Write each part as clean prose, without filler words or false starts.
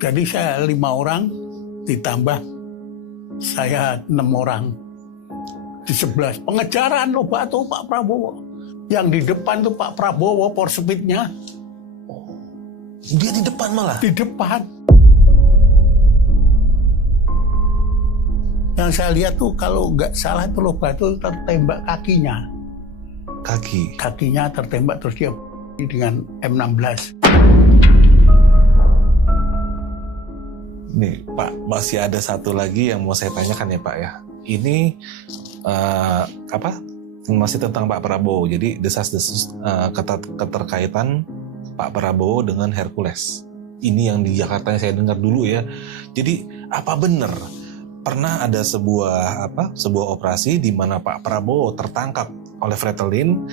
Jadi saya 5 orang ditambah saya 6 orang. Di 11 pengejaran loh batu Pak Prabowo. Yang di depan tuh Pak Prabowo power speed-nya. Dia di depan malah? Di depan. Yang saya lihat tuh kalau nggak salah itu loh batu tertembak kakinya. Kakinya tertembak terus dia dengan M16. Nih Pak, masih ada satu lagi yang mau saya tanyakan ya Pak ya. Ini masih tentang Pak Prabowo. Jadi desas-desus keterkaitan Pak Prabowo dengan Hercules. Ini yang di Jakarta yang saya dengar dulu ya. Jadi apa benar pernah ada sebuah operasi di mana Pak Prabowo tertangkap oleh Fretilin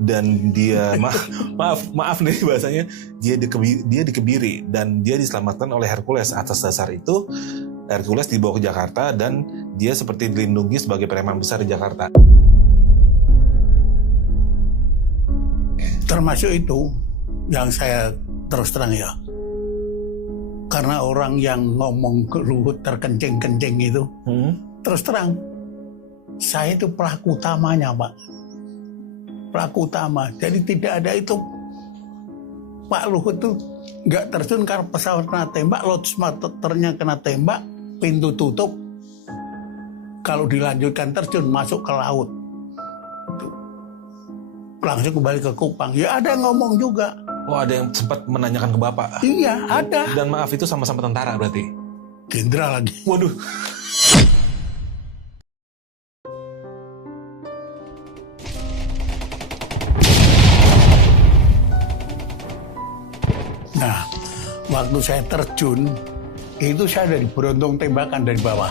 dan dia maaf nih bahasanya, dia dikebiri dan dia diselamatkan oleh Hercules. Atas dasar itu Hercules dibawa ke Jakarta dan dia seperti dilindungi sebagai preman besar di Jakarta. Termasuk itu yang saya terus terang ya, karena orang yang ngomong ke Luhut terkencing-kencing itu, terus terang saya itu pelaku utamanya Pak. Pelaku utama. Jadi tidak ada itu Pak Luhut tuh nggak terjun karena pesawat kena tembak, launch motornya kena tembak, pintu tutup. Kalau dilanjutkan terjun masuk ke laut, langsung kembali ke Kupang. Ya ada yang ngomong juga. Oh, ada yang sempat menanyakan ke Bapak? Iya ada. Dan maaf itu sama-sama tentara berarti? Jenderal lagi. Waduh. Nah, waktu saya terjun, itu saya dari beruntung tembakan dari bawah.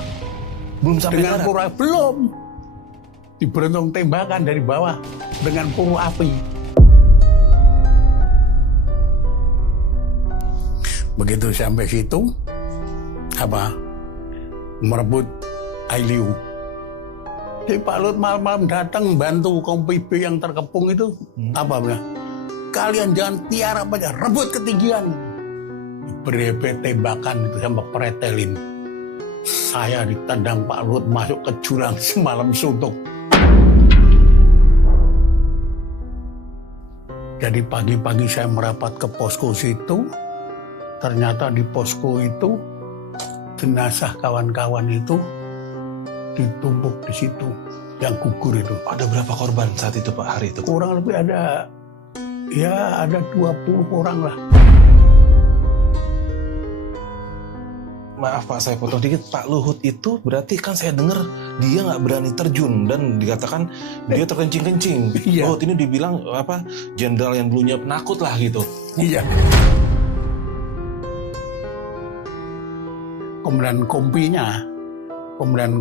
Belum sampai dengan darat? Belum. Diberuntung tembakan dari bawah dengan peluru api. Begitu sampai situ, merebut Ailiu. Jadi Pak Luhut malam-malam datang bantu Kompi B yang terkepung itu, kalian jangan tiarap aja, rebut ketinggian. Beri tembakan itu sama Fretilin. Saya ditendang Pak Luhut masuk ke jurang semalam suntuk. Jadi pagi-pagi saya merapat ke posko situ. Ternyata di posko itu jenazah kawan-kawan itu ditumpuk di situ, yang gugur itu. Ada berapa korban saat itu Pak, hari itu? Kurang lebih ada 20 orang lah. Maaf Pak, saya potong dikit. Pak Luhut itu berarti kan saya dengar dia nggak berani terjun dan dikatakan dia terkencing-kencing. Iya. Luhut ini dibilang jenderal yang dulunya penakut lah gitu. Iya. Komandan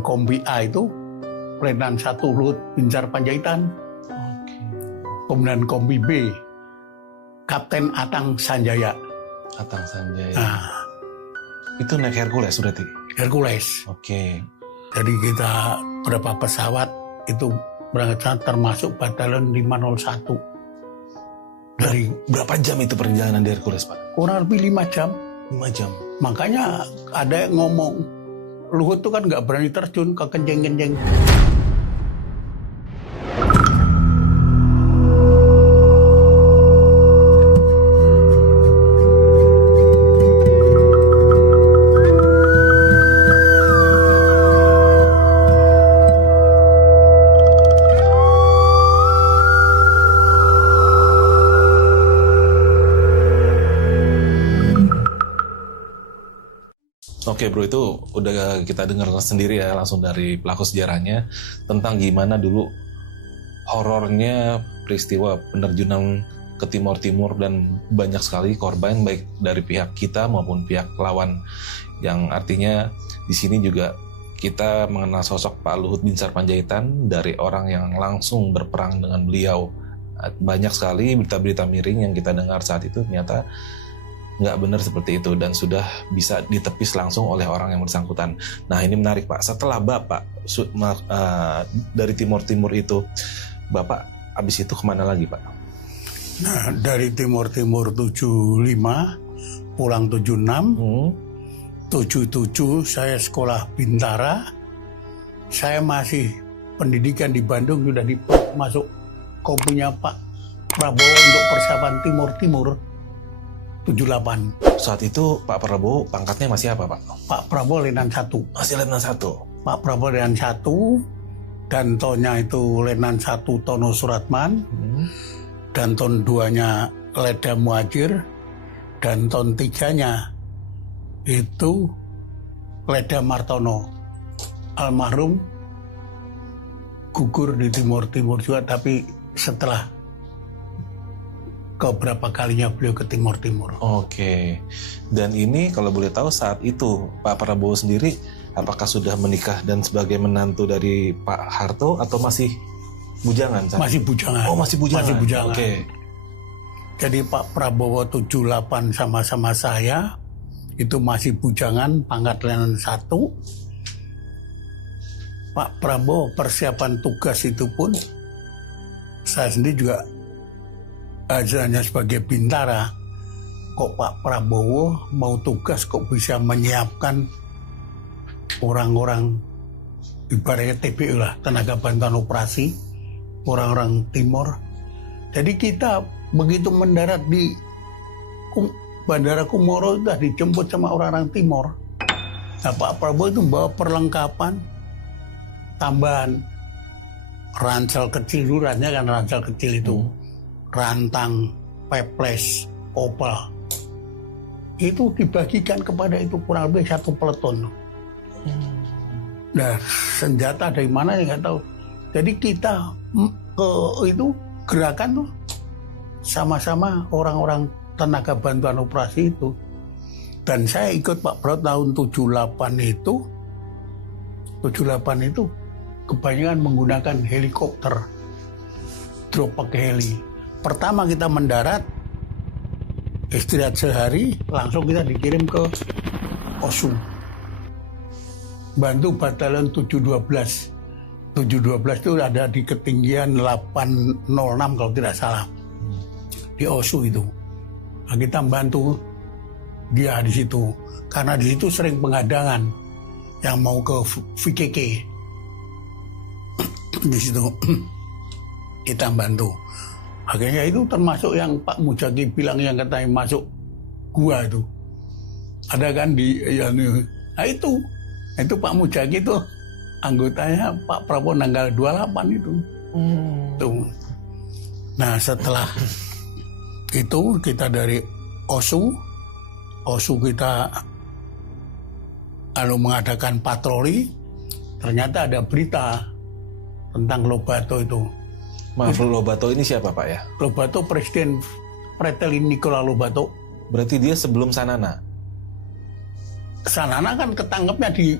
Kompi A itu Letnan 1 Luhut Binsar Panjaitan. Komandan Kompi B Kapten Atang Sanjaya. Atang Sanjaya. Nah, itu naik Hercules berarti? Hercules. Oke. Jadi kita berapa pesawat itu berangkat termasuk Batalion 501. Dari berapa jam itu perjalanan di Hercules Pak? kurang lebih 5 jam. 5 jam. Makanya ada yang ngomong, Luhut tuh kan nggak berani terjun ke kencing-kencing. Oke bro, itu udah kita dengar sendiri ya langsung dari pelaku sejarahnya tentang gimana dulu horornya peristiwa penerjunan ke Timur dan banyak sekali korban baik dari pihak kita maupun pihak lawan, yang artinya di sini juga kita mengenal sosok Pak Luhut Binsar Panjaitan dari orang yang langsung berperang dengan beliau. Banyak sekali berita-berita miring yang kita dengar saat itu ternyata nggak benar seperti itu dan sudah bisa ditepis langsung oleh orang yang bersangkutan. Nah ini menarik Pak, setelah Bapak dari Timur itu, Bapak habis itu kemana lagi Pak? Nah dari Timur 75 pulang 76 77 saya sekolah Bintara. Saya masih pendidikan di Bandung, sudah masuk kopinya Pak Prabowo untuk persiapan Timur 78. Saat itu Pak Prabowo pangkatnya masih apa, Pak? Pak Prabowo Letnan 1. Masih Letnan 1. Pak Prabowo Letnan 1, dan tonnya itu Letnan 1 Tono Suratman, dan ton 2-nya Leda Muhajir, dan ton 3-nya itu Leda Martono. Almarhum gugur di Timur juga, tapi setelah keberapa kalinya beliau ke Timur. Oke. Dan ini kalau boleh tahu saat itu Pak Prabowo sendiri apakah sudah menikah dan sebagai menantu dari Pak Harto atau masih bujangan? Masih bujangan. Oh, masih bujangan. Masih bujangan. Oke. Jadi Pak Prabowo 78 sama-sama saya itu masih bujangan, pangkat Letnan 1. Pak Prabowo persiapan tugas itu pun saya sendiri juga hanya sebagai Bintara. Kok Pak Prabowo mau tugas kok bisa menyiapkan orang-orang ibaratnya TBO lah, tenaga bantuan operasi, orang-orang Timur. Jadi kita begitu mendarat di Bandara Kumoro sudah dijemput sama orang-orang Timur. Nah, Pak Prabowo itu bawa perlengkapan tambahan ransel kecil, dulunya kan ransel kecil itu, rantang, peples, opal, itu dibagikan kepada itu kurang lebih 1 peleton. Nah, senjata dari mana ya nggak tahu. Jadi kita itu gerakan tuh sama-sama orang-orang tenaga bantuan operasi itu. Dan saya ikut Pak Prabowo tahun 78 itu kebanyakan menggunakan helikopter, drop pakai heli. Pertama kita mendarat, istirahat sehari, langsung kita dikirim ke Osu. Bantu batalion 712. 712 itu ada di ketinggian 806 kalau tidak salah. Di Osu itu. Nah, kita bantu dia di situ. Karena di situ sering penghadangan yang mau ke VKK. Di situ kita bantu. Akhirnya itu termasuk yang Pak Mujaki bilang yang katanya masuk gua itu. Ada kan di nah itu Pak Mujaki itu anggotanya Pak Prabowo tanggal 28 itu. Tuh. Nah, setelah itu kita dari Osu kita mengadakan patroli, ternyata ada berita tentang Lobato itu. Maaf, Lobato ini siapa, Pak ya? Lobato Presiden Fratelli Nicola Lobato. Berarti dia sebelum Sanana? Sanana kan ketangkepnya di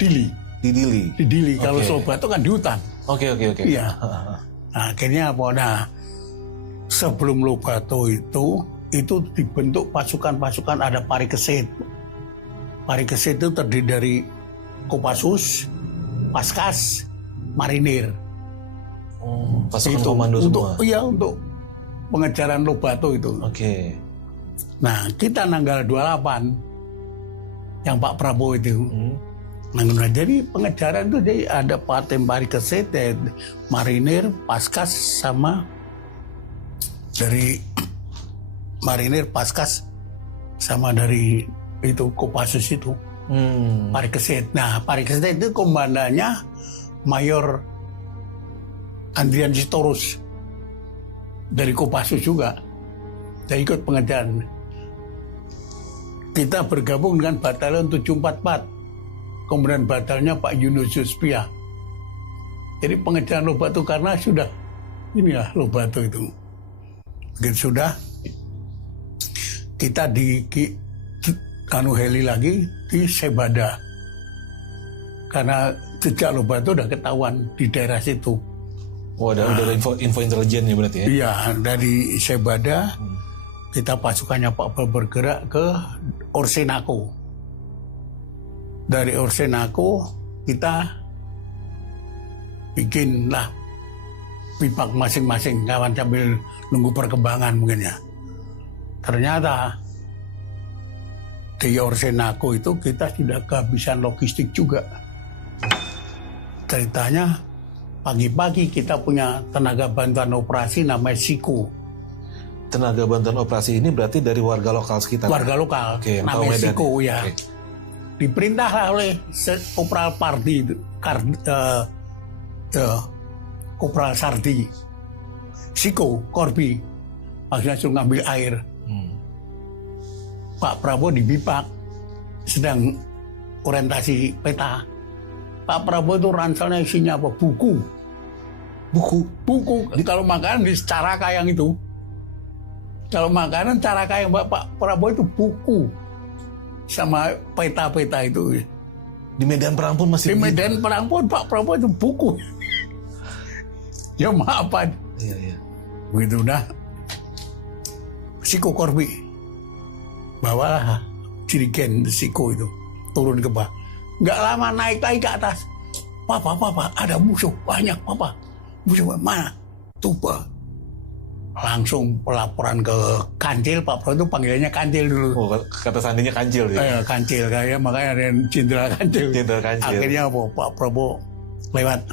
Dili. Di Dili? Di Dili, kalau Lobato kan di hutan. Oke. Iya. Nah, akhirnya apa? Nah, sebelum Lobato itu dibentuk pasukan-pasukan, ada Parikesit. Parikesit itu terdiri dari Kopassus, Paskas, Marinir. Pasukan itu, komando semua? Iya, untuk pengejaran Lobato itu. Oke. Nah, kita tanggal 28 yang Pak Prabowo itu. Nah, jadi pengejaran itu jadi ada Patem Parikesit, Marinir, Paskas, sama dari Marinir, Paskas, sama dari itu Kopassus itu. Parikesit. Nah, Parikesit itu komandannya Mayor Andrian Sitorus dari Kopassus juga. Saya ikut pengejaran. Kita bergabung dengan Batalion 744. Komandan batalnya Pak Yunus Yuspia. Jadi pengejaran Lobato karena sudah inilah Lobato itu. Begitu sudah, kita di heli lagi di Sebada. Karena sejak Lobato udah ketahuan di daerah situ. Oh, udah info intelijen ya berarti ya? Iya, dari Sebada kita pasukannya Pak bergerak ke Orsenako. Dari Orsenako kita bikinlah pipak masing-masing, kawan, sambil nunggu perkembangan mungkin ya. Ternyata di Orsenako itu kita sudah kehabisan logistik juga. Ceritanya pagi-pagi kita punya tenaga bantuan operasi namanya Siko. Tenaga bantuan operasi ini berarti dari warga lokal sekitar? Warga lokal, Oke, namanya Siko ya. Oke. Diperintah oleh Kopral Pardi, Kopral Sardi, Siko, Korbi, maksudnya suruh ngambil air. Pak Prabowo di Bipak sedang orientasi peta. Pak Prabowo itu ranselnya isinya apa? Buku. Kalau makanan di Caraka yang itu. Kalau makanan Caraka yang Pak Prabowo itu buku. Sama peta-peta itu. Di medan perang pun masih Di medan perang pun Pak Prabowo itu buku. Ya maafan. Iya. Begitu dah. Siko Korbi. Bawalah jirigen Siko itu. Turun ke bawah. Nggak lama naik lagi ke atas. Papa, ada musuh banyak, Papa. Musuh mana? Tuba. Langsung pelaporan ke Kancil. Pak Prabowo itu panggilannya Kancil dulu. Oh, kata sandinya Kancil ya? Kancil kayak makanya ada Jenderal Kancil. Jenderal Kancil. Akhirnya Pak Prabowo lewat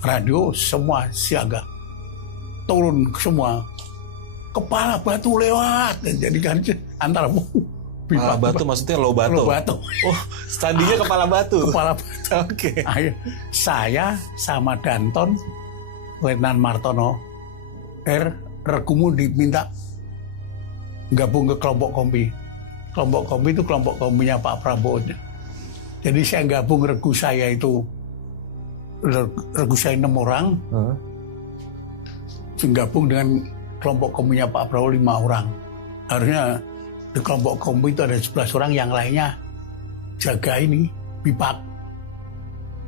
radio semua siaga. Turun semua. Kepala Batu lewat. Jadi Kancil antara Kepala Batu maksudnya Lobato? Lobato. Oh, standingnya Kepala Batu? Kepala Batu. Oke. Saya sama Danton, Letnan Martono, Regumu diminta gabung ke kelompok kompi. Kelompok kompi itu kelompok kompinya Pak Prabowo. Jadi saya gabung regu saya 6 orang. Gabung dengan kelompok kompinya Pak Prabowo 5 orang. Harusnya di kelompok kompi itu ada 11 orang, yang lainnya jaga ini, Bipak.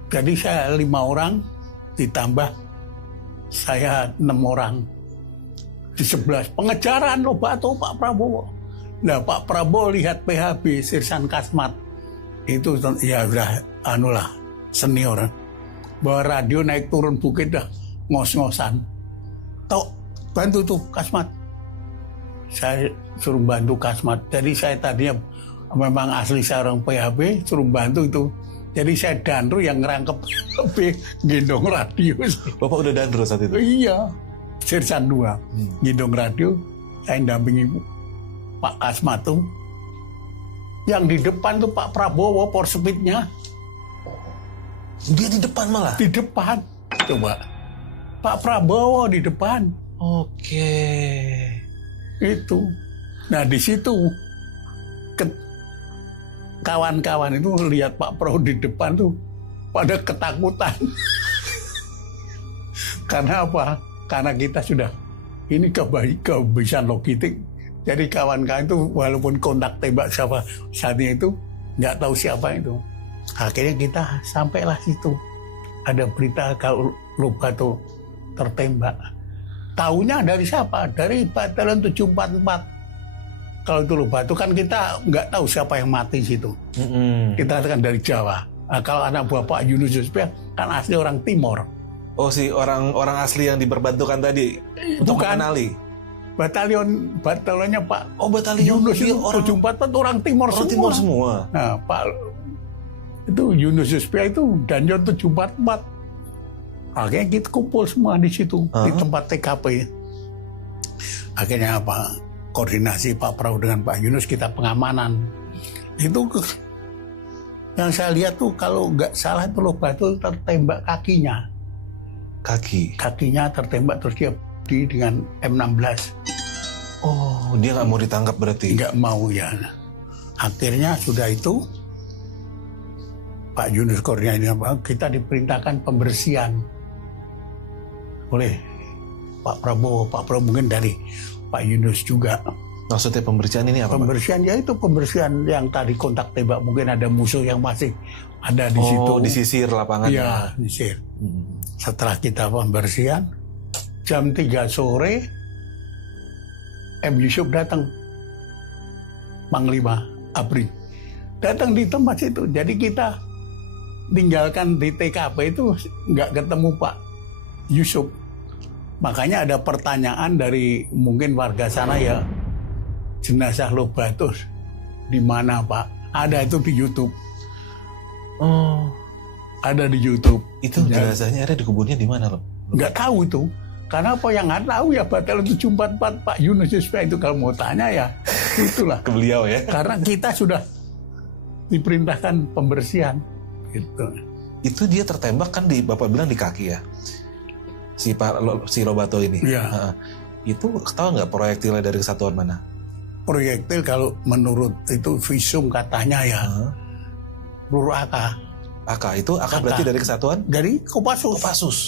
Jadi saya 5 orang, ditambah saya 6 orang. Di 11, pengejaran Lobato Pak Prabowo. Nah Pak Prabowo lihat PHB, Sirsan Kasmat. Itu ya udah anulah, senior. Bawa radio naik turun bukit dah, ngos-ngosan. Tok, bantu tuh Kasmat. Saya suruh bantu Kasmat. Jadi saya tadinya memang asli seorang PHB, suruh bantu itu. Jadi saya dandro yang ngerangkep PHB, gendong radio. Bapak udah dandro saat itu? Iya, Sirsan 2. Gendong radio, saya dampingi Pak Kasmat tuh. Yang di depan tuh Pak Prabowo, power speed-nya. Dia di depan malah? Di depan. Coba. Pak Prabowo di depan. Oke. Itu. Nah di situ kawan-kawan itu lihat Pak Prabowo di depan tuh pada ketakutan. Karena apa? Karena kita sudah ini kehabisan logistik. Jadi kawan-kawan itu walaupun kontak tembak siapa saatnya itu nggak tahu siapa itu. Akhirnya kita sampailah situ. Ada berita kalau Lobato tertembak. Taunya dari siapa? Dari Batalion 744. Kalau itu Lobato kan kita nggak tahu siapa yang mati situ. Kita kan dari Jawa. Nah, kalau anak buah Pak Yunus Yusuf kan asli orang Timor. Oh, si orang asli yang diperbantukan tadi untuk mengenali. Batalionnya Pak. Oh, batalion Yunus itu orang 744 orang Timor orang semua. Timor semua. Nah, Pak itu Yunus Yusuf itu Danjon 744. Akhirnya kita kumpul semua di situ di tempat TKP. Akhirnya apa? Koordinasi Pak Prabowo dengan Pak Yunus, kita pengamanan. Itu yang saya lihat tuh kalau nggak salah itu Lobato tertembak kakinya. Kakinya tertembak terus dia dengan M16. Oh, dia nggak mau ditangkap berarti? Nggak mau ya. Akhirnya sudah itu Pak Yunus koordinasi kita diperintahkan pembersihan oleh Pak Prabowo. Pak Prabowo mungkin dari Pak Yunus juga. Maksudnya pembersihan ini apa? Pembersihan ya itu pembersihan yang tadi kontak tembak, mungkin ada musuh yang masih ada di situ. Oh, disisir lapangan. Iya, disisir. Setelah kita pembersihan, jam 3 sore M. Yusuf datang, Panglima ABRI datang di tempat situ. Jadi kita tinggalkan di TKP itu nggak ketemu Pak Yusuf. Makanya ada pertanyaan dari mungkin warga sana ya, jenazah Lobato Di mana Pak? Ada itu di YouTube. Oh, Ada di YouTube. itu jenazahnya ada di kuburnya di mana loh? Nggak tahu itu. Karena apa yang nggak tahu ya Batal 744 Pak Yunus Yusfa itu kalau mau tanya ya itulah. Ke beliau ya. Karena kita sudah diperintahkan pembersihan. Gitu. Itu dia tertembak kan Bapak bilang di kaki ya. Si Robato ini. Iya. Itu tahu nggak proyektilnya dari kesatuan mana? Proyektil kalau menurut itu visum katanya ya peluru AK. AK itu berarti dari kesatuan? Dari Kopassus. Kopassus.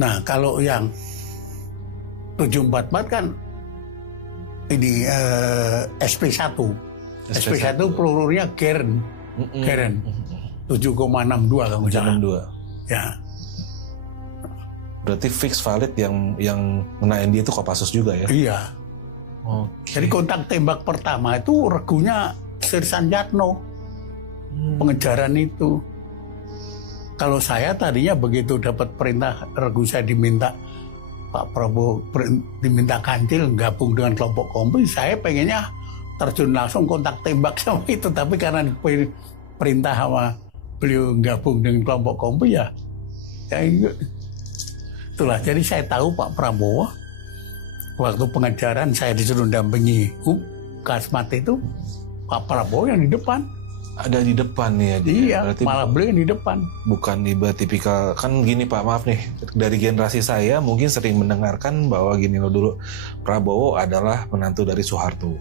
Nah kalau yang 744 kan ini SP1. SP1 pelurunya Geren. Geren. 7,62 kamu salah. 7,62. Ya. Berarti fix valid yang ngenain dia itu Kopassus juga ya? Iya. Oke. Jadi kontak tembak pertama itu regunya Sirsan Yatno. Pengejaran itu. Kalau saya tadinya begitu dapat perintah regu saya diminta Pak Prabowo diminta kancil gabung dengan kelompok kompi, saya pengennya terjun langsung kontak tembak sama itu. Tapi karena perintah sama beliau gabung dengan kelompok kompi ya itulah. Jadi saya tahu Pak Prabowo waktu pengejaran saya disuruh dampingi Kasmat itu Pak Prabowo yang di depan. Ada di depan ya. Iya, berarti malah beliau yang di depan. Bukan tiba tipikal kan gini Pak, maaf nih, dari generasi saya mungkin sering mendengarkan bahwa gini loh, dulu Prabowo adalah menantu dari Soeharto,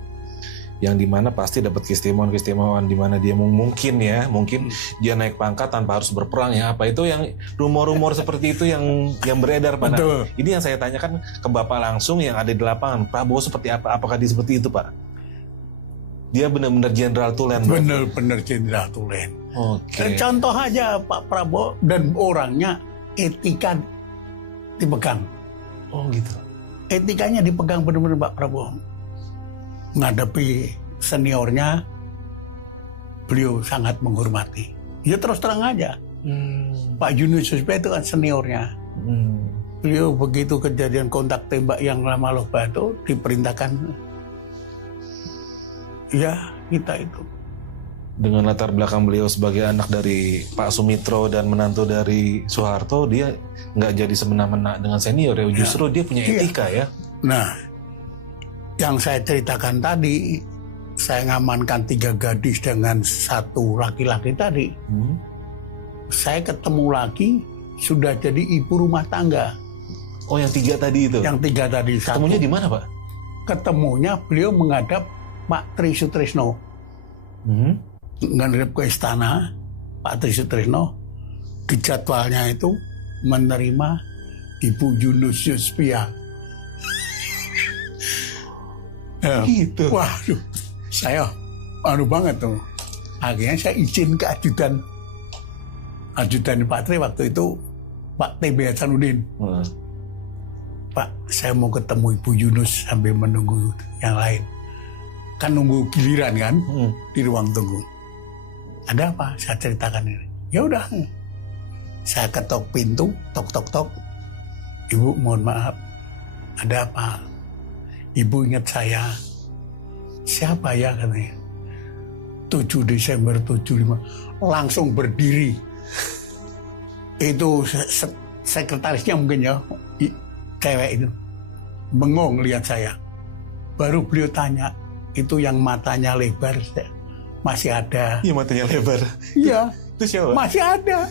yang dimana pasti dapat keistimewaan dimana dia mungkin dia naik pangkat tanpa harus berperang ya, apa itu yang rumor-rumor seperti itu yang beredar Pak. Nah, ini yang saya tanyakan ke Bapak langsung yang ada di lapangan, Prabowo seperti apa, apakah dia seperti itu Pak? Dia benar-benar Jenderal Tulen. Benar-benar Jenderal Tulen. Oke. Contoh aja Pak Prabowo dan orangnya etika dipegang. Oh gitu. Etikanya dipegang benar-benar Pak Prabowo. Menghadapi seniornya, beliau sangat menghormati. Ya terus terang aja. Pak Yunus Yusfa itu kan seniornya. Beliau begitu kejadian kontak tembak yang lama Lobato diperintahkan. Ya, kita itu. Dengan latar belakang beliau sebagai anak dari Pak Sumitro dan menantu dari Soeharto, dia nggak jadi semena-mena dengan senior ya. Justru dia punya etika ya. Nah, yang saya ceritakan tadi, saya ngamankan 3 gadis dengan 1 laki-laki tadi. Saya ketemu lagi sudah jadi ibu rumah tangga. Oh, yang 3 tadi itu? Yang 3 tadi. Ketemunya di mana Pak? Ketemunya beliau menghadap Pak Tri Sutrisno. Menghadap ke istana Pak Tri Sutrisno. Di jadwalnya itu menerima Ibu Yunus Yusfa. Gitu. Waduh, saya banget tuh. Akhirnya saya izin ke ajudan Pak Tri waktu itu Pak TB Hasanuddin. Pak, saya mau ketemu Ibu Yunus sambil menunggu yang lain. Kan nunggu giliran kan di ruang tunggu. Ada apa? Saya ceritakan ini. Ya udah. Saya ketok pintu, tok. Ibu, mohon maaf. Ada apa? Ibu ingat saya. Siapa ya katanya? 7 Desember 75. Langsung berdiri. Itu sekretarisnya mungkin ya, cewek itu. Bengong lihat saya. Baru beliau tanya, itu yang matanya lebar masih ada. Iya, matanya lebar. Iya. Itu siapa? Masih ada.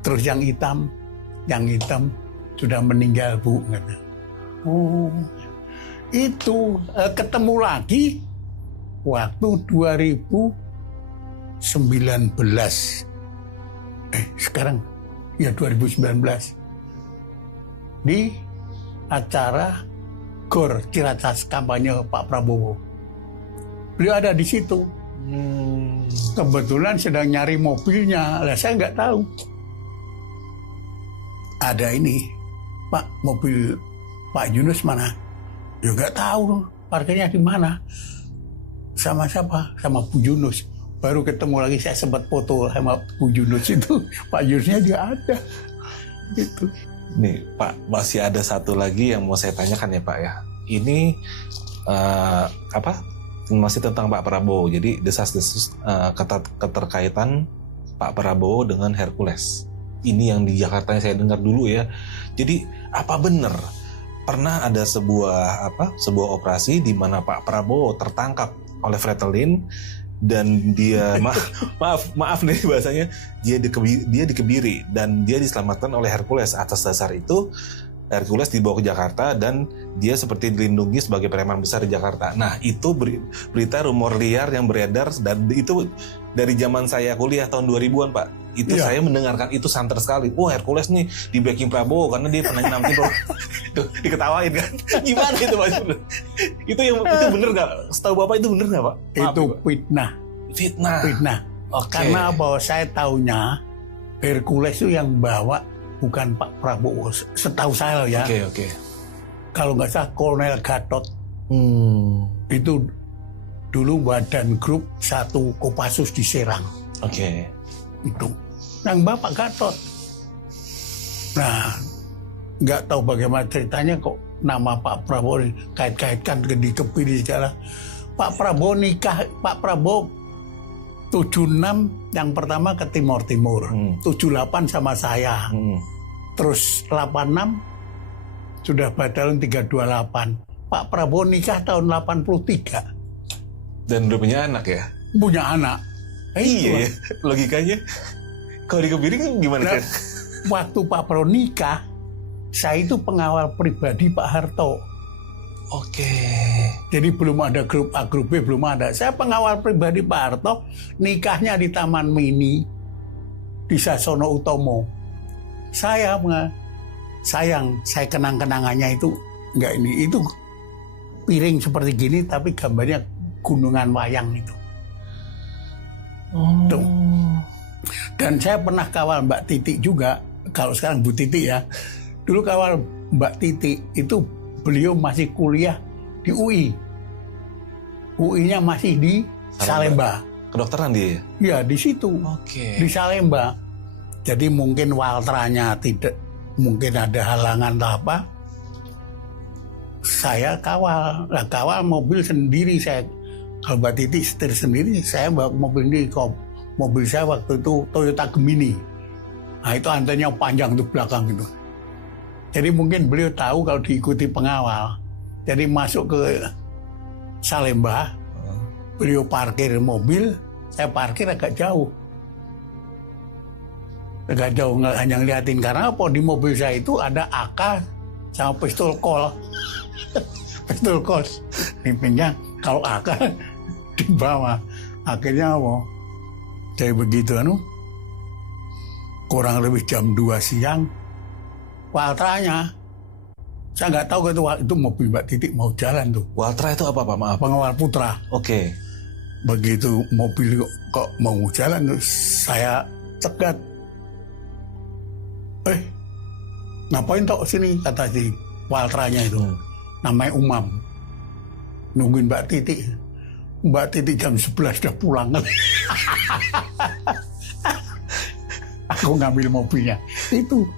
Terus yang hitam sudah meninggal Bu. Oh, itu ketemu lagi waktu 2019. Sekarang ya 2019 di acara GOR Ciracas kampanye Pak Prabowo. Beliau ada di situ. Kebetulan sedang nyari mobilnya. Lah saya nggak tahu. Ada ini, Pak, mobil Pak Yunus mana? Ya nggak tahu parkirnya di mana. Sama siapa? Sama Bu Yunus. Baru ketemu lagi saya sempat foto sama Bu Yunus itu. Pak Yunusnya dia ada. Gitu. Nih Pak, masih ada satu lagi yang mau saya tanyakan ya Pak ya. Ini masih tentang Pak Prabowo. Jadi desas-desus keterkaitan Pak Prabowo dengan Hercules. Ini yang di Jakarta saya dengar dulu ya. Jadi apa benar pernah ada sebuah operasi di mana Pak Prabowo tertangkap oleh Fretilin dan dia maaf nih bahasanya, dia dikebiri dan dia diselamatkan oleh Hercules. Atas dasar itu Hercules dibawa ke Jakarta dan dia seperti dilindungi sebagai preman besar di Jakarta. Nah, itu berita rumor liar yang beredar, dan itu dari zaman saya kuliah tahun 2000-an, Pak. Itu saya mendengarkan itu santer sekali. Wah, Hercules nih di backing Prabowo karena dia pernah nampil tuh diketawain kan. Gimana itu, Pak? Itu bener nggak? Setahu Bapak itu bener nggak, Pak? Itu fitnah. Fitnah. Okay. Karena bahwa saya taunya Hercules itu yang bawa bukan Pak Prabowo, setahu saya ya. Oke. Kalau nggak salah Kolonel Gatot. Itu dulu badan grup 1 Kopassus di Serang. Oke. Itu yang Bapak Gatot. Nah, nggak tahu bagaimana ceritanya kok nama Pak Prabowo kait-kaitkan dikebiri segala. Pak Prabowo nikah, Pak Prabowo 76 yang pertama ke Timur, 78 sama saya. Terus 86 sudah batalon 328. Pak Prabowo nikah tahun 83. Dan udah punya anak ya? Punya anak. Iya, logikanya. Kalau dikebiri kan gimana? Nah, waktu Pak Prabowo nikah, saya itu pengawal pribadi Pak Harto. Oke. Jadi belum ada grup A, grup B, belum ada. Saya pengawal pribadi Pak Harto, nikahnya di Taman Mini, di Sasono Utomo. Saya kenang-kenangannya itu, enggak ini, itu piring seperti gini, tapi gambarnya gunungan wayang itu. Tuh. Dan saya pernah kawal Mbak Titi juga, kalau sekarang Bu Titi ya. Dulu kawal Mbak Titi itu beliau masih kuliah di UI. UI-nya masih di Salemba. Kedokteran dia? Iya, di situ. Oke. Di Salemba. Jadi mungkin waltranya tidak, mungkin ada halangan atau apa. Saya kawal. Nah, kawal mobil sendiri saya. Kalau Mbak Titi setir sendiri, saya bawa mobil ini. Mobil saya waktu itu Toyota Gemini. Nah, itu antenya panjang tuh belakang gitu. Jadi mungkin beliau tahu kalau diikuti pengawal. Jadi masuk ke Salemba, beliau parkir mobil, saya parkir agak jauh. Agak jauh, hanya ngeliatin. Karena apa? Di mobil saya itu ada AK sama pistol Colt. Pistol Colt di pinggang, kalau AK di bawah. Akhirnya apa? Jadi begitu kurang lebih jam 2 siang, waltranya, saya nggak tahu itu mobil Mbak Titi mau jalan tuh. Waltra itu apa, Pak? Maaf. Pengawal putra. Oke. Begitu mobil kok mau jalan, saya cegat. Ngapain tok sini, kata si waltranya itu. Namanya Umam. Nungguin Mbak Titi. Mbak Titi jam 11 udah pulang. Aku ngambil mobilnya. Itu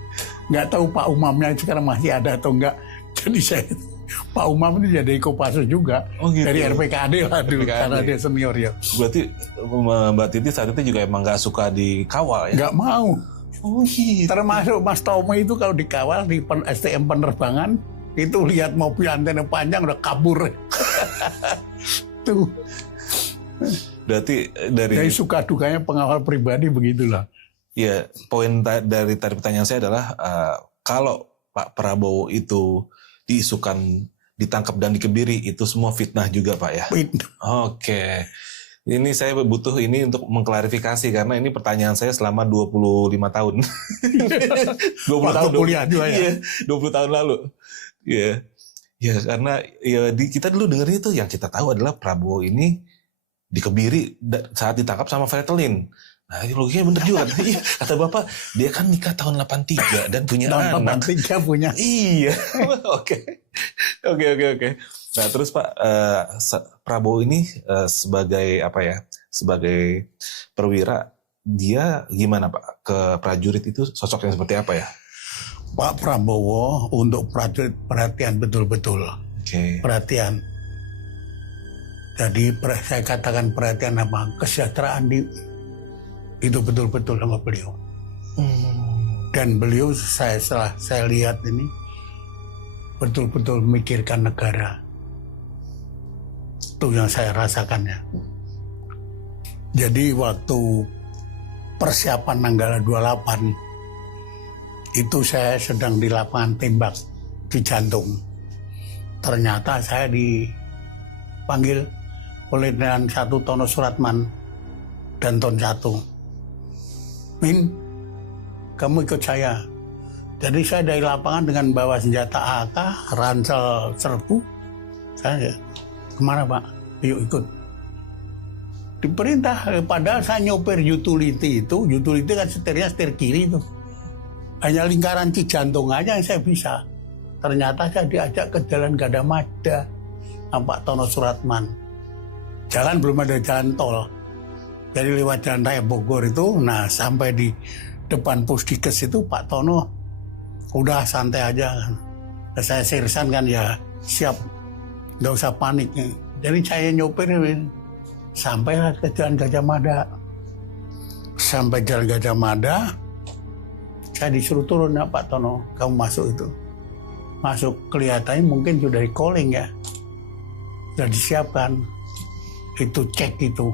nggak tahu Pak Umamnya sekarang masih ada atau enggak. Jadi saya, Pak Umam itu jadi Kopassus juga. Gitu. Dari RPKAD lah dulu, karena dia senior ya. Berarti Mbak Titi saat itu juga emang nggak suka dikawal ya? Nggak mau. Gitu. Termasuk Mas Tommy itu kalau dikawal di STM penerbangan, itu lihat mobil antena panjang udah kabur. Tuh. Berarti dari suka dukanya pengawal pribadi begitulah. Ya, poin dari tadi pertanyaan saya adalah kalau Pak Prabowo itu diisukan ditangkap dan dikebiri, itu semua fitnah juga, Pak ya? Oke. Ini saya butuh ini untuk mengklarifikasi karena ini pertanyaan saya selama 25 tahun. 20 tahun kuliah juga ya? Iya, 20 tahun lalu. Iya. Ya, karena ya kita dulu dengerin itu yang kita tahu adalah Prabowo ini dikebiri saat ditangkap sama Fretilin. Nah, ini logikanya bener juga. Iya, kata Bapak, dia kan nikah tahun 83 dan punya anak. 83 punya. Iya. Oke. Nah, terus Pak, Prabowo ini sebagai apa ya? Sebagai perwira, dia gimana Pak? Ke prajurit itu sosoknya seperti apa ya? Pak Prabowo untuk prajurit perhatian betul-betul. Oke. Perhatian. Jadi saya katakan perhatian apa kesejahteraan itu betul-betul sama beliau. Dan beliau setelah saya lihat ini betul-betul memikirkan negara. Itu yang saya rasakannya. Jadi waktu persiapan tanggal 28 itu saya sedang di lapangan tembak di Jantung. Ternyata saya dipanggil oleh Dan 1 Tono Suratman dan Ton 1. Min, kamu ikut saya. Jadi saya dari lapangan dengan bawa senjata AK, ransel serbu. Saya, kemana Pak? Yuk ikut. Diperintah, padahal saya nyopir utility kan setirnya setir kiri itu. Hanya lingkaran Cijantung aja yang saya bisa. Ternyata saya diajak ke Jalan Gadamada sama Pak Tono Suratman. Jalan belum ada jalan tol. Jadi lewat Jalan Raya Bogor itu, nah sampai di depan Pusdikes itu Pak Tono udah santai aja kan. Saya sirsan kan ya siap, nggak usah panik. Jadi saya nyopir sampai ke Jalan Gajah Mada. Sampai Jalan Gajah Mada, saya disuruh turun ya Pak Tono, kamu masuk itu. Masuk kelihatannya mungkin sudah di calling ya. Sudah disiapkan. Itu cek itu.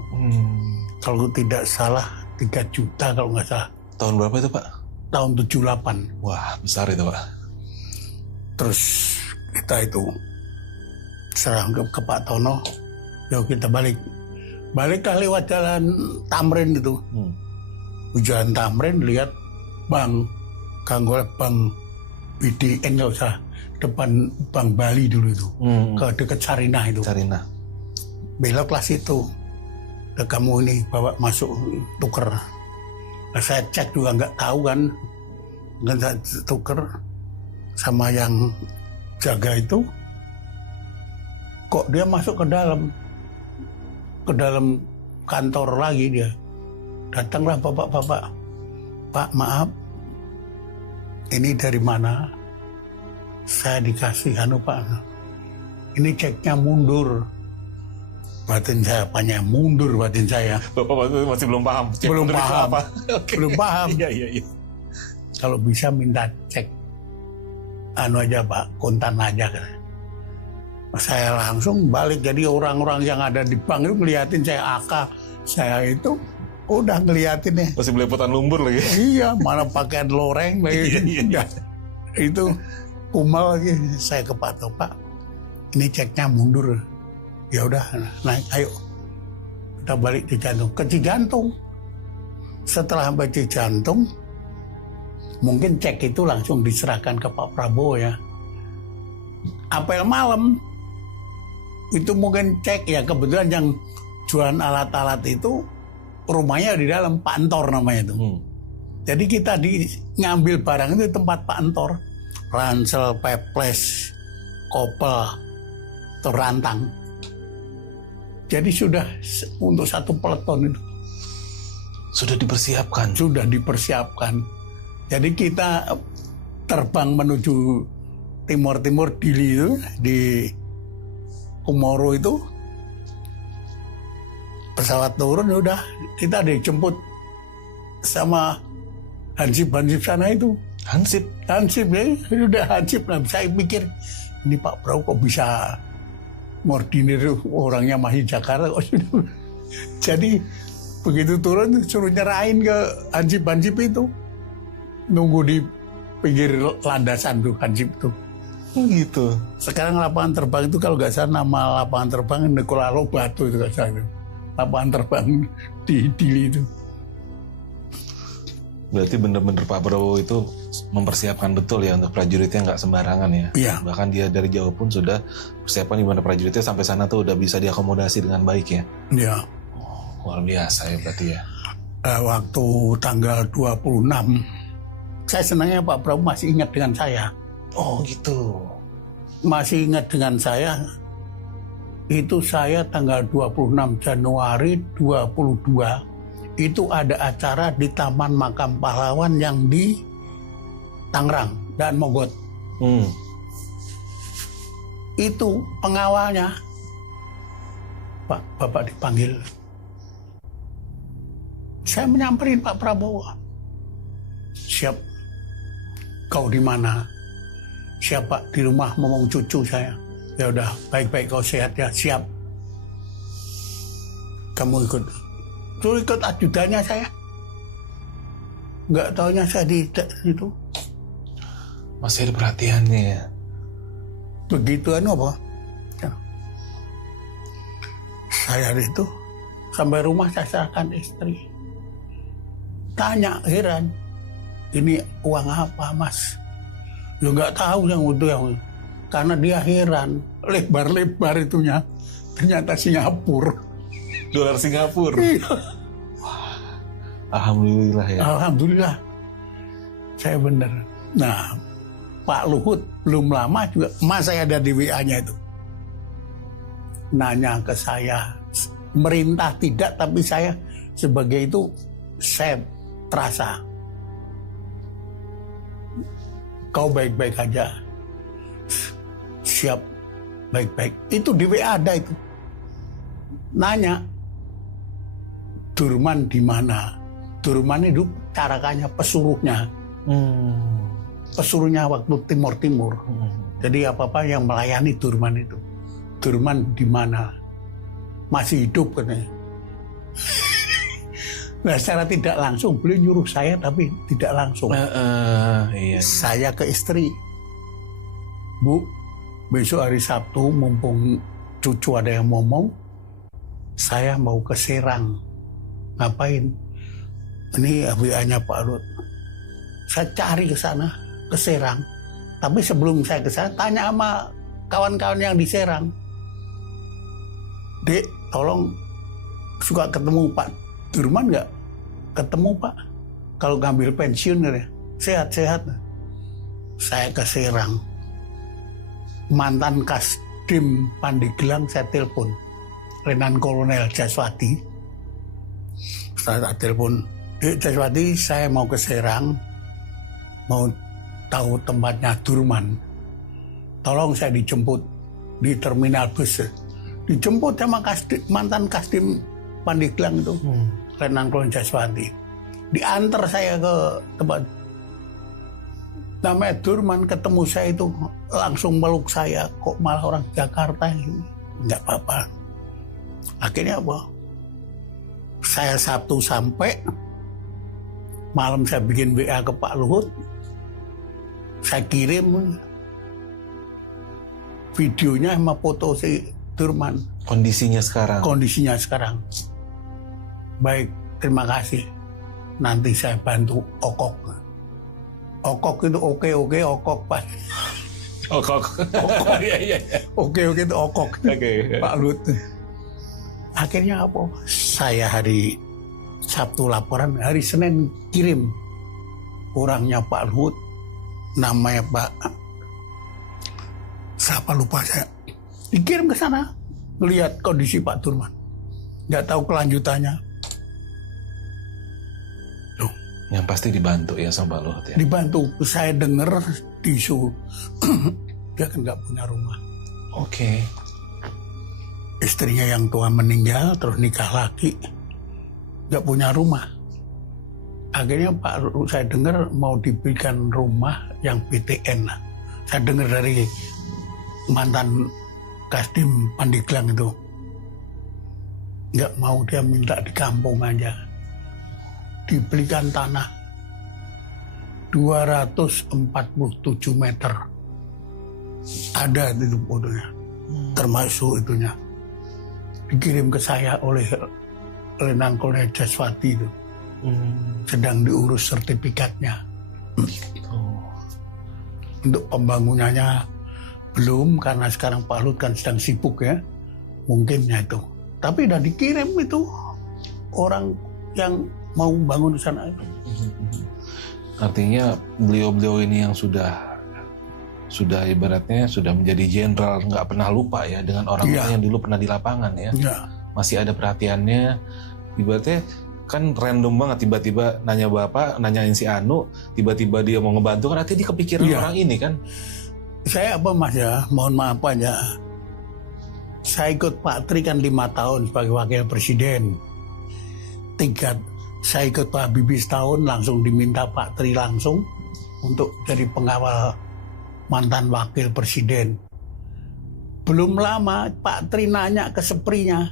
Kalau tidak salah 3 juta kalau nggak salah. Tahun berapa itu Pak? Tahun 78. Wah besar itu Pak. Terus kita itu serang ke Pak Tono. Yuk kita balik. Baliklah lewat Jalan Tamrin itu. Jalan Tamrin lihat Bang BDN nggak usah. Depan Bank Bali dulu itu. Ke dekat Sarinah itu. Sarinah. Beloklah situ. Kamu ini bawa masuk tuker. Nah, saya cek juga nggak tahu kan. Nggak tuker sama yang jaga itu. Kok dia masuk ke dalam kantor lagi dia. Datanglah bapak-bapak. Pak maaf. Ini dari mana? Saya dikasih Pak. Ini ceknya mundur. Batin saya apanya mundur batin saya. Bapak masih belum paham. Belum paham. Apa? Okay. Belum paham. Iya. Kalau bisa minta cek aja Pak, kontan aja kan. Saya langsung balik. Jadi orang-orang yang ada di bank itu ngeliatin saya AK. Saya itu udah ngeliatin ya. Masih belepotan lumpur lagi. Iya, mana pakaian loreng lagi. Iya. Itu kumal lagi. Saya ke Pak Topak. Ini ceknya mundur. Ya udah, naik, ayo kita balik di Jantung. Ke Cijantung. Setelah sampai Cijantung, mungkin cek itu langsung diserahkan ke Pak Prabowo ya. Apel malam itu mungkin cek ya, kebetulan yang jualan alat-alat itu rumahnya di dalam Pak Entor namanya itu. Jadi kita ngambil barang itu di tempat Pak Entor. Ransel, peples, kopel, terantang. Jadi sudah untuk 1 peleton itu. Sudah dipersiapkan? Sudah dipersiapkan. Jadi kita terbang menuju timur-timur Dili itu, di Kumoro itu. Pesawat turun udah, kita dijemput sama Hansip sana itu. Hansip ya, udah Hansip. Nah, saya pikir, ini Pak Prabowo kok bisa ngordinir orangnya masih Jakarta kok sudah. Jadi begitu turun suruh nyerahin ke Hansip itu. Nunggu di pinggir landasan tuh Hansip tuh. Gitu. Sekarang lapangan terbang itu kalau nggak salah nama lapangan terbang Nicola Lobato itu nggak salah. Lapangan terbang di Dili itu. Berarti bener-bener Pak Prabowo itu mempersiapkan betul ya untuk prajuritnya, nggak sembarangan ya. Iya. Bahkan dia dari jauh pun sudah persiapan di mana prajuritnya sampai sana tuh udah bisa diakomodasi dengan baik ya. Iya. Oh, luar biasa ya berarti ya. Waktu tanggal 26, saya senangnya Pak Prabowo masih ingat dengan saya. Oh gitu. Masih ingat dengan saya. Itu saya tanggal 26 Januari 22 itu ada acara di Taman Makam Pahlawan yang di Tangerang dan Mogot. Itu pengawalnya Pak, Bapak dipanggil. Saya menyamperin Pak Prabowo. Siap. Kau di mana? Siap Pak, di rumah ngomong cucu saya. Ya udah, baik-baik kau sehat ya, siap. Kamu ikut. Terus ikut ajudannya saya. Nggak taunya saya di situ. Masih ada perhatiannya ya. Begituan apa? Ya. Saya itu sampai rumah saya serahkan istri. Tanya heran, ini uang apa Mas? Lu nggak tahu yang itu yang, karena dia heran, lebar-lebar itunya, ternyata Singapura. Dolar Singapura. Iya. Wah, alhamdulillah ya. Alhamdulillah, saya bener. Nah, Pak Luhut belum lama juga, mas saya ada di WA-nya itu, nanya ke saya, merintah tidak, tapi saya sebagai itu, saya terasa, kau baik-baik aja, siap, baik-baik. Itu di WA ada itu, nanya, Durman di mana? Durman itu carakannya pesuruhnya. Pesuruhnya waktu Timur-Timur. Jadi apa-apa yang melayani Durman itu. Durman di mana? Masih hidup katanya. Nah, secara tidak langsung beliau nyuruh saya, tapi tidak langsung. Iya. Saya ke istri, Bu, besok hari Sabtu mumpung cucu ada yang ngomong, saya mau ke Serang. Ngapain? Ini WA-nya Pak Luhut. Saya cari ke sana, ke Serang. Tapi sebelum saya ke sana, tanya sama kawan-kawan yang di Serang. Dek, tolong suka ketemu Pak Durman nggak? Ketemu Pak. Kalau ngambil pensiun ya, sehat-sehat. Saya ke Serang. Mantan Kasdim Pandeglang saya telepon. Lenan Kolonel Jaswadi. Saya telepon, Dek Jaswadi, saya mau ke Serang. Mau tahu tempatnya Durman. Tolong saya dijemput di terminal bus. Dijemput sama mantan Kasdim Pandeglang itu, Lenan Kolonel Jaswadi. Diantar saya ke tempat namanya Durman, ketemu saya itu langsung meluk saya. Kok malah orang Jakarta ini? Enggak apa-apa. Akhirnya apa? Saya Sabtu sampai, malam saya bikin WA ke Pak Luhut. Saya kirim videonya sama foto si Durman. Kondisinya sekarang. Kondisinya sekarang. Baik, terima kasih. Nanti saya bantu Okok. Okok itu oke, Okok Pak. Okok. Iya. Oke itu Okok. Oke. Pak Luhut. Akhirnya apa? Saya hari Sabtu laporan, hari Senin kirim orangnya Pak Luhut, namanya Pak, siapa lupa saya, dikirim ke sana, melihat kondisi Pak Durman, nggak tahu kelanjutannya. Tuh. Yang pasti dibantu ya sama Pak Luhut ya. Dibantu, saya dengar disuruh, dia kan nggak punya rumah. Oke. Istrinya yang tua meninggal, terus nikah lagi, nggak punya rumah. Akhirnya Pak, saya dengar mau diberikan rumah yang BTN. Saya dengar dari mantan Kasdim Pandeglang itu, nggak mau, dia minta di kampung aja. Dibelikan tanah 247 meter. Ada di fotonya, termasuk itunya. Dikirim ke saya oleh Lenan Kolonel Jaswadi itu. Sedang diurus sertifikatnya. Untuk pembangunannya belum, karena sekarang Pak Luhut kan sedang sibuk ya. Mungkinnya itu. Tapi udah dikirim itu orang yang mau bangun di sana itu. Artinya beliau-beliau ini yang sudah ibaratnya sudah menjadi jenderal, nggak pernah lupa ya dengan orang-orang yang dulu pernah di lapangan ya. Masih ada perhatiannya. Ibaratnya kan random banget, tiba-tiba nanya Bapak, nanyain si Anu, tiba-tiba dia mau ngebantu, kan artinya dia kepikiran orang ini kan. Saya apa Mas ya, mohon maaf aja. Saya ikut Pak Tri kan 5 tahun sebagai wakil presiden. 3, saya ikut Pak Habibie setahun, langsung diminta Pak Tri langsung untuk jadi pengawal mantan wakil presiden. Belum lama Pak Tri nanya ke seprinya,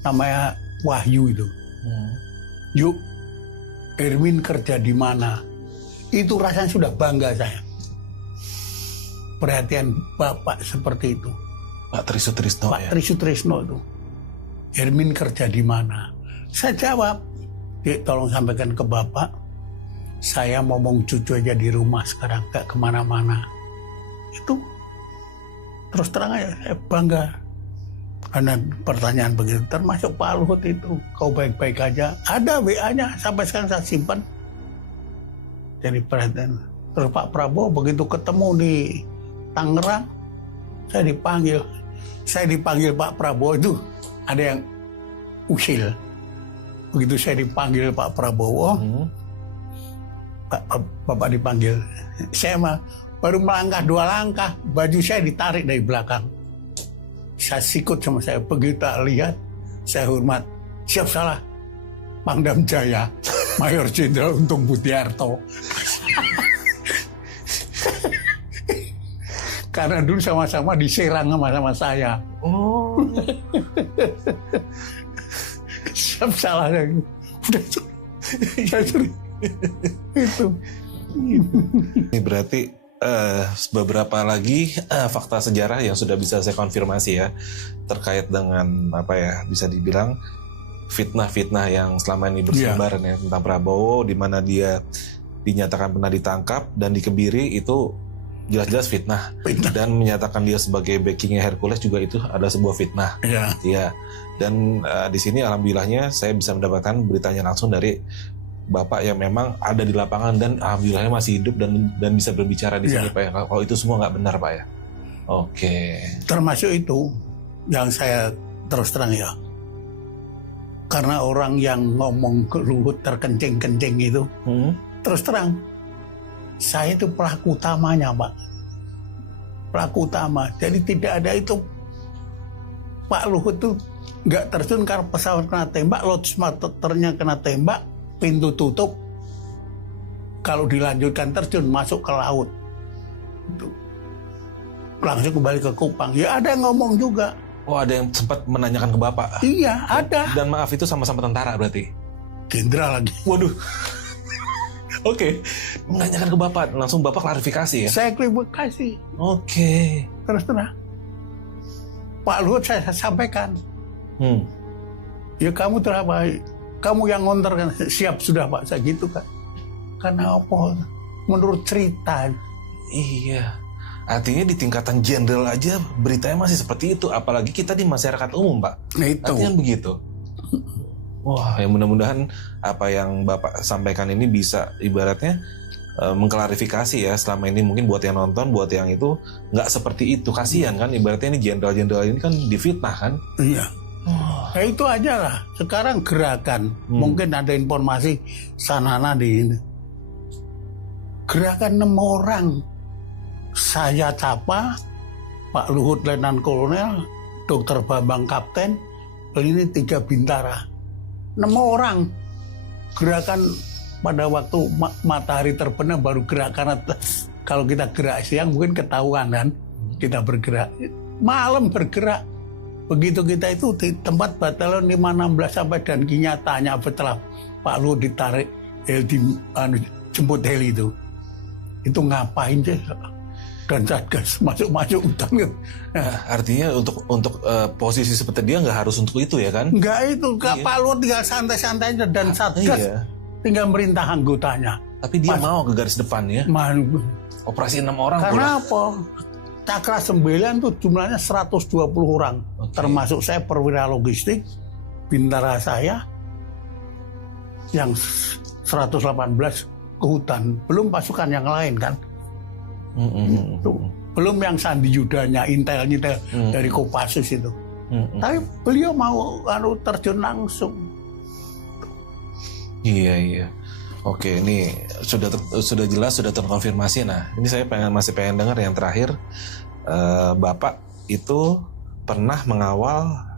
namanya Wahyu itu. Yuk, Erwin kerja di mana? Itu rasanya sudah bangga saya. Perhatian Bapak seperti itu. Pak Tri Sutrisno Pak Tri Sutrisno itu. Erwin kerja di mana? Saya jawab, Dek, tolong sampaikan ke Bapak, saya ngomong cucu aja di rumah sekarang, gak kemana-mana. Itu terus terang aja, saya bangga. Karena pertanyaan begitu, termasuk Pak Luhut itu, kau baik-baik aja. Ada WA-nya, sampai sekarang saya simpan. Jadi perhatian. Terus Pak Prabowo begitu ketemu di Tangerang, saya dipanggil Pak Prabowo itu, ada yang usil. Begitu saya dipanggil Pak Prabowo, Bapak dipanggil, saya mah baru melangkah 2 langkah, baju saya ditarik dari belakang. Saya sikut sama saya, begitu lihat, saya hormat, siap salah, Pangdam Jaya, Mayor Jenderal Untung Budiarto. Karena dulu sama-sama diserang sama saya. Oh. Siap salah lagi. Udah itu. Ini berarti beberapa lagi fakta sejarah yang sudah bisa saya konfirmasi ya terkait dengan apa ya, bisa dibilang fitnah-fitnah yang selama ini bersebar ya, tentang Prabowo, di mana dia dinyatakan pernah ditangkap dan dikebiri, itu jelas-jelas fitnah. Dan menyatakan dia sebagai backingnya Hercules juga itu ada sebuah fitnah. Iya. Dan di sini alhamdulillahnya saya bisa mendapatkan beritanya langsung dari Bapak yang memang ada di lapangan dan alhamdulillahnya masih hidup dan bisa berbicara di sini, Pak ya. Kalau itu semua nggak benar, Pak ya. Oke. Termasuk itu yang saya terus terang ya. Karena orang yang ngomong ke Luhut terkencing-kencing itu, terus terang, saya itu pelaku utamanya, Pak. Pelaku utama. Jadi tidak ada itu, Pak Luhut itu nggak terjun karena pesawat kena tembak, loadsmarternya kena tembak, pintu tutup. Kalau dilanjutkan terjun masuk ke laut, langsung kembali ke Kupang. Ya ada yang ngomong juga. Oh, ada yang sempat menanyakan ke Bapak? Iya, ada. Dan maaf, itu sama-sama tentara berarti? Jenderal lagi. Waduh. Oke. Menanyakan ke Bapak, langsung Bapak klarifikasi ya? Saya klarifikasi. Oke. Terus terang. Pak Luhut saya sampaikan. Ya kamu terapa? Kamu yang ngontor kan, siap sudah Pak, saya gitu kan. Karena apa? Menurut cerita. Iya. Artinya di tingkatan jenderal aja beritanya masih seperti itu, apalagi kita di masyarakat umum, Pak. Nah itu. Artinya begitu. Wah, ya mudah-mudahan apa yang Bapak sampaikan ini bisa ibaratnya mengklarifikasi ya selama ini, mungkin buat yang nonton, buat yang itu nggak seperti itu. Kasihan kan, ibaratnya ini jenderal-jenderal ini kan difitnah kan. Iya. Ya itu aja lah. Sekarang gerakan, mungkin ada informasi sanana di ini. Gerakan 6 orang. Saya Capa, Pak Luhut Letnan Kolonel, Dr. Bambang Kapten, ini 3 Bintara. 6 orang. Gerakan pada waktu matahari terbenam baru gerakan. Kalau kita gerak siang mungkin ketahuan kan. Kita bergerak. Malam bergerak. Begitu kita itu di tempat batalion 516 sampai dan nyatanya setelah Pak Luhut ditarik jemput heli itu ngapain sih? Dan Satgas masuk hutan. Nah, artinya untuk posisi seperti dia nggak harus untuk itu ya kan? Nggak itu, Pak Luhut tinggal santai-santai aja dan Satgas tinggal merintah anggotanya. Tapi dia mau ke garis depan ya? Operasi 6 orang. Karena apa? Cakra 9 itu jumlahnya 120 orang. Termasuk saya perwira logistik, Bintara saya yang 118 ke hutan. Belum pasukan yang lain kan. Belum yang Sandi Yudanya, intel dari Kopassus itu. Tapi beliau mau terjun langsung. Iya. Oke, ini sudah jelas, sudah terkonfirmasi. Nah, ini saya masih pengen dengar yang terakhir. Bapak itu pernah mengawal